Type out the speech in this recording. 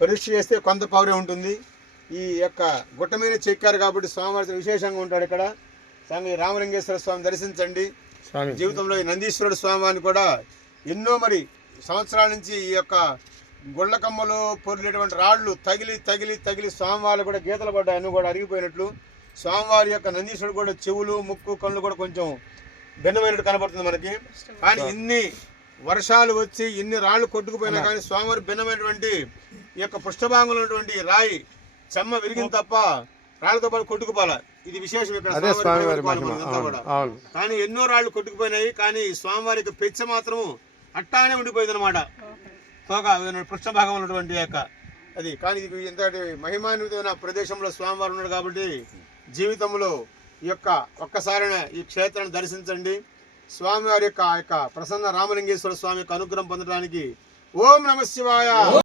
పరీక్ష చేస్తే కొంత పౌర్యం ఉంటుంది. ఈ యొక్క గుట్ట మీద చెక్కారు కాబట్టి స్వామివారి విశేషంగా ఉంటాడు. ఇక్కడ స్వామి రామలింగేశ్వర స్వామి దర్శించండి. జీవితంలో ఈ నందీశ్వరుడు స్వామివారిని కూడా ఎన్నో సంవత్సరాల నుంచి ఈ యొక్క గుళ్ళకమ్మలో పొరిలేటువంటి రాళ్ళు తగిలి తగిలి తగిలి స్వామివారు కూడా గీతలు పడ్డాయి, అన్నీ కూడా అరిగిపోయినట్లు. స్వామివారి యొక్క నందీశ్వరుడు కూడా చెవులు ముక్కు కళ్ళు కూడా కొంచెం భిన్నమైనట్టు కనబడుతుంది మనకి. కానీ ఇన్ని వర్షాలు వచ్చి ఇన్ని రాళ్ళు కొట్టుకుపోయినా కానీ స్వామివారి భిన్నమైనటువంటి ఈ యొక్క పృష్ఠభాగంలో ఉన్నటువంటి రాయి చెమ్మ విరిగింది తప్ప రాళ్లతో పాటు కొట్టుకుపోలే. ఇది విశేషం ఇక్కడ కూడా. కానీ ఎన్నో రాళ్ళు కొట్టుకుపోయినాయి, కానీ స్వామివారికి పెచ్చ మాత్రం అట్టానే ఉండిపోయింది అనమాట. తోక పృష్ఠభాగం ఉన్నటువంటి యొక్క అది. కానీ ఇది ఇంతటి మహిమాన్వితమైన ప్రదేశంలో స్వామివారు ఉన్నాడు కాబట్టి జీవితంలో ఈ యొక్క ఒక్కసారైనా ఈ క్షేత్రాన్ని దర్శించండి. స్వామివారి యొక్క ప్రసన్న రామలింగేశ్వర స్వామి యొక్క అనుగ్రహం పొందడానికి ఓం నమః శివాయ.